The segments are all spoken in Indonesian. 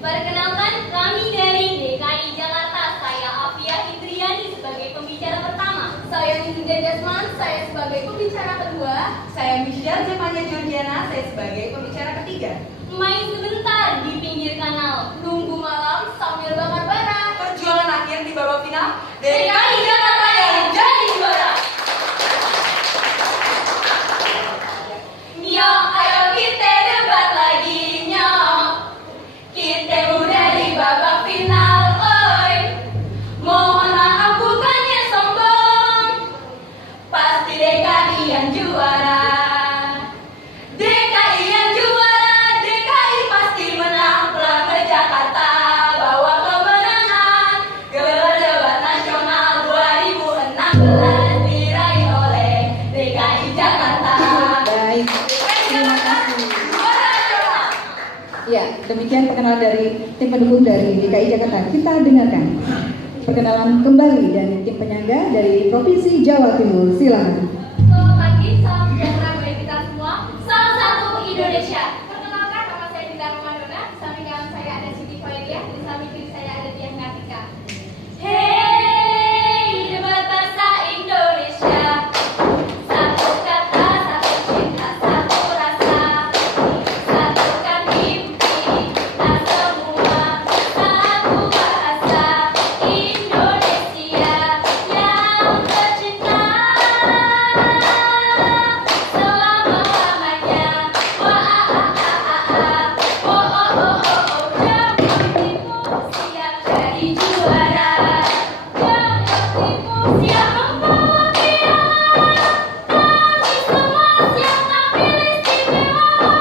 Perkenalkan, kami dari DKI Jakarta. Saya Afia Indriani sebagai pembicara pertama. Saya Nindya Jasman, saya sebagai pembicara kedua. Saya Michelle Jemania Georgiana, saya sebagai pembicara ketiga. Main sebentar di pinggir kanal. Nunggu malam sambil bakar bara. Perjuangan akhir di babak final, DKI Jakarta yang jadi juara. Nyo, ayo kita debat lagi, nyo. Kita udah di babak final, oi. Mohon maaf bukannya sombong, pasti DKI yang juara. DKI yang juara, DKI pasti menang. Pulang ke Jakarta, bawa kemenangan. Gelar debat nasional 2016 diraih oleh DKI Jakarta. Baik, terima kasih. Ya, demikian perkenalan dari tim pendukung dari DKI Jakarta. Kita dengarkan perkenalan kembali dari tim penyangga dari Provinsi Jawa Timur. Silakan. Selamat pagi, salam sejahtera bagi kita semua. Salam satu Indonesia. Perkenalkan, nama saya Dinda Romadona. Di samping kanan saya ada Siti Faidia. Di samping kiri saya ada Dian Kartika. Hey, debat bahasa Indonesia. Satu kata, satu cinta, satu rasa. Satukan mimpi kita semua. Satu bahasa Indonesia yang tercinta selama-lamanya. Wah, oh, oh, oh, oh, oh. Jawa Timur siap jadi juara. Jawa Timur siap membawa piala. Kami semua siap tampil istimewa.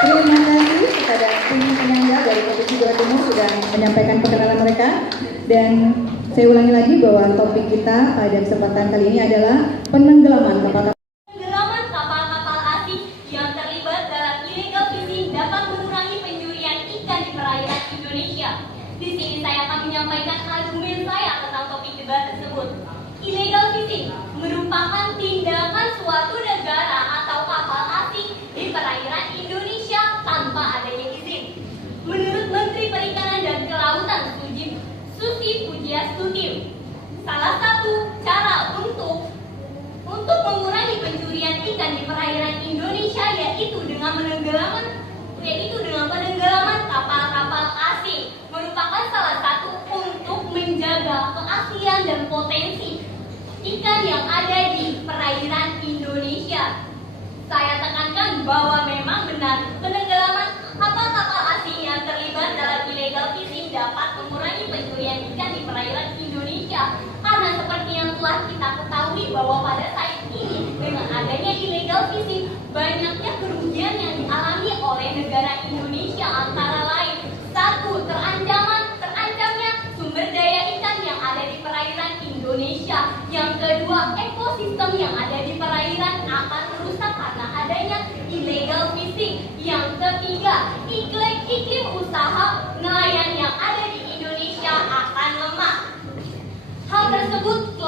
Terima kasih kepada tim penyangga dari Provinsi Jawa Timur sudah menyampaikan perkenalan mereka. Dan saya ulangi lagi bahwa topik kita pada kesempatan kali ini adalah penenggelaman kapal-kapal. Penenggelaman kapal-kapal asing yang terlibat dalam illegal fishing dapat mengurangi pencurian ikan di perairan Indonesia. Di sini saya akan menyampaikan argumen saya tentang topik debat tersebut. Illegal fishing merupakan tindakan suatu negara atau kapal asing di perairan Indonesia tanpa adanya izin. Menurut Menteri Perikanan dan Kelautan Susi Pujiastuti, salah satu cara untuk mengurangi pencurian ikan di perairan Indonesia yaitu dengan penenggelaman kapal-kapal asing, merupakan salah satu untuk menjaga keaslian dan potensi ikan yang ada di perairan Indonesia. Saya tekankan bahwa memang benar penenggelaman kapal-kapal asing yang terlibat dalam illegal fishing dapat mengurangi pencurian ikan di perairan Indonesia. Karena seperti yang telah kita ketahui bahwa pada saat ini dengan adanya illegal fishing, banyaknya kerugian yang dialami oleh negara Indonesia, antara lain satu, terancamnya sumber daya ikan yang ada di perairan Indonesia. Yang kedua, ekosistem yang ada di perairan akan rusak karena adanya illegal fishing. Yang ketiga, iklim usaha nelayan yang ada di Indonesia akan lemah. Hal tersebut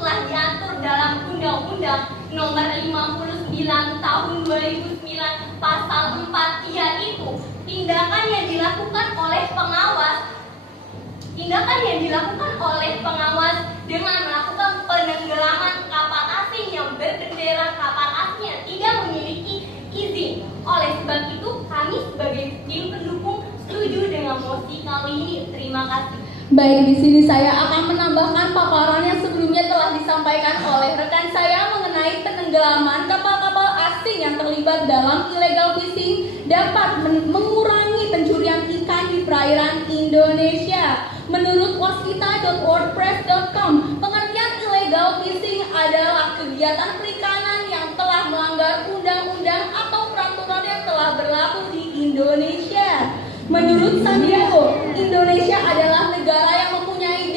telah diatur dalam Undang-Undang Nomor 59 Tahun 2009 Pasal 4, yaitu tindakan yang dilakukan oleh pengawas dengan melakukan penenggelaman kapal asing yang berbendera kapal asing yang tidak memiliki izin. Oleh sebab itu, kami sebagai tim pendukung setuju dengan mosi kali ini. Terima kasih. Baik, di sini saya akan menambahkan paparan yang sebelumnya telah disampaikan oleh rekan saya mengenai penenggelaman kapal-kapal asing yang terlibat dalam illegal fishing dapat mengurangi pencurian ikan di perairan Indonesia. Menurut waskita.wordpress.com, pengertian illegal fishing adalah kegiatan perikanan yang telah melanggar undang-undang atau peraturan yang telah berlaku di Indonesia. Menurut Sandiago, Indonesia adalah negara yang mempunyai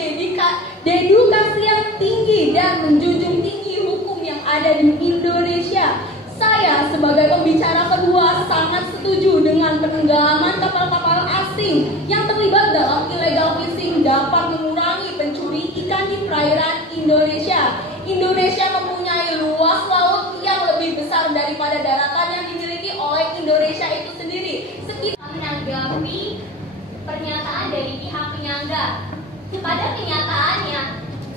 dedikasi yang tinggi dan menjunjung tinggi hukum yang ada di Indonesia. Saya sebagai pembicara kedua sangat setuju dengan penenggelaman kapal-kapal asing yang terlibat dalam illegal fishing dapat mengurangi pencuri ikan di perairan Indonesia. Indonesia. Indonesia mempunyai luas laut yang lebih besar daripada daratan yang dimiliki oleh Indonesia itu sendiri. Menanggapi pernyataan dari pihak penyangga. Pada kenyataannya,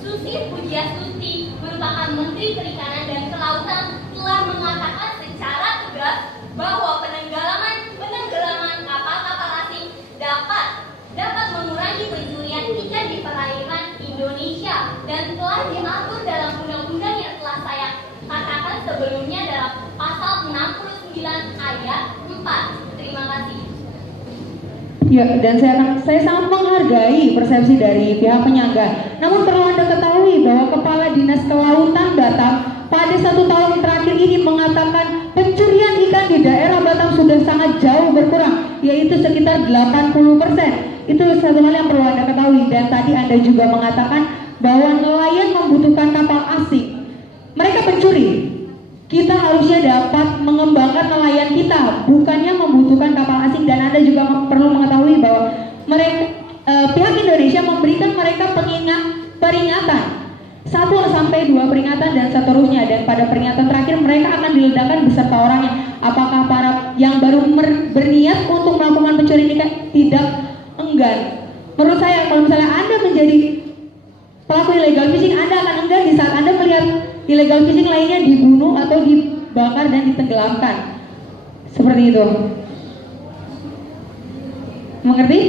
Susi Pujiastuti merupakan Menteri Perikanan dan Kelautan telah mengatakan secara tegas bahwa penenggelaman kapal-kapal asing dapat mengurangi pencurian ikan di perairan Indonesia dan telah diatur dalam undang-undang yang telah saya katakan sebelumnya dalam pasal 69 ayat 4. Terima kasih. Ya, dan saya sangat menghargai persepsi dari pihak penyangga. Namun perlu Anda ketahui bahwa Kepala Dinas Kelautan Batam pada 1 tahun terakhir ini mengatakan pencurian ikan di daerah Batam sudah sangat jauh berkurang, yaitu sekitar 80%. Itu satu hal yang perlu Anda ketahui. Dan tadi Anda juga mengatakan bahwa nelayan membutuhkan kapal asing. Mereka pencuri. Kita harusnya dapat mengembangkan nelayan kita, bukannya membutuhkan kapal asing. Dan Anda juga perlu mengetahui bahwa pihak Indonesia memberikan mereka peringatan 1-2 peringatan dan seterusnya. Dan pada peringatan terakhir mereka akan diledakkan beserta orangnya. Apakah para yang baru berniat untuk melakukan pencurian ikan tidak enggan? Menurut saya, kalau misalnya Anda menjadi pelaku illegal fishing, Anda akan enggan di saat Anda melihat illegal fishing lainnya dibunuh atau dibakar dan ditenggelamkan. Seperti itu. Mengerti?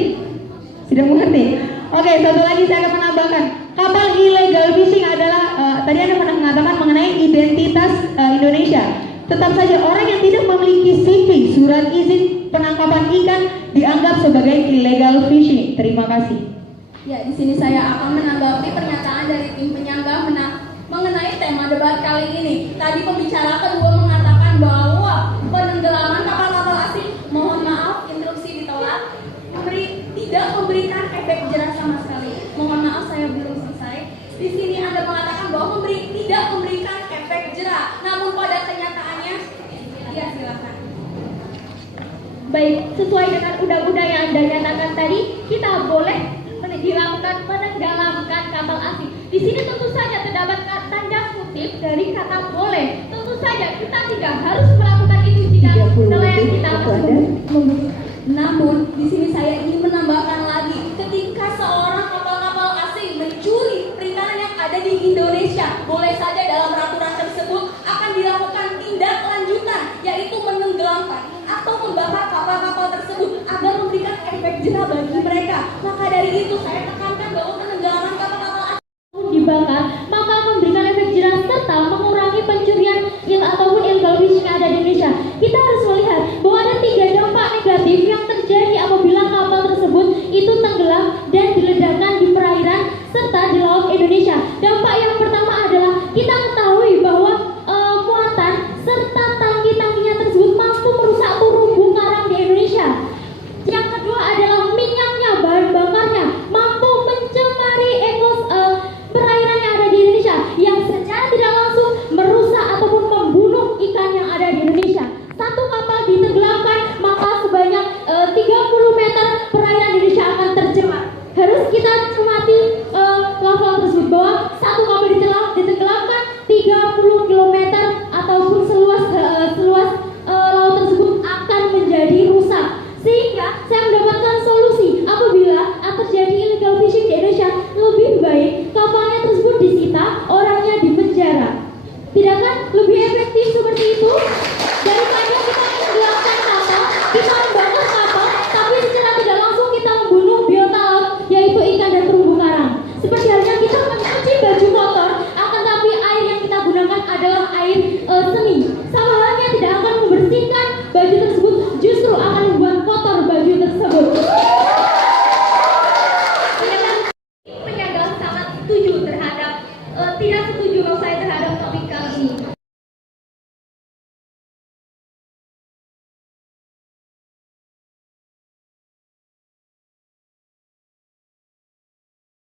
Tidak mengerti? Oke, satu lagi saya akan menambahkan. Kapal illegal fishing adalah tadi Anda mengatakan mengenai identitas Indonesia. Tetap saja orang yang tidak memiliki CV, surat izin penangkapan ikan, dianggap sebagai illegal fishing. Terima kasih. Ya, di sini saya akan menanggapi pernyataan dari tim penyangga mengenai tema debat kali ini. Tadi pembicara kedua mengatakan bahwa penenggelaman kapal-kapal asing, mohon maaf, instruksi ditolak, tidak memberikan efek jerah sama sekali. Mohon maaf, saya belum selesai. Di sini Anda mengatakan bahwa tidak memberikan efek jerah, namun pada kenyataannya, ya silakan. Baik, sesuai dengan undang-undang yang Anda nyatakan tadi, kita boleh dilakukan menenggelamkan kapal asing. Di sini tentu saja terdapat tanda kutip dari kata boleh. Tentu saja kita tidak harus melakukan itu jika nelayan kita tersebut. Namun di sini saya ingin menambahkan lagi, ketika seorang kapal-kapal asing mencuri perikanan yang ada di Indonesia, boleh saja dalam peraturan tersebut akan dilakukan tindak lanjutan, yaitu menenggelamkan atau membakar kapal-kapal tersebut agar memberikan efek jerah bagi mereka. Maka dari itu saya tekankan bahwa penenggelaman kapal-kapal asing dibakar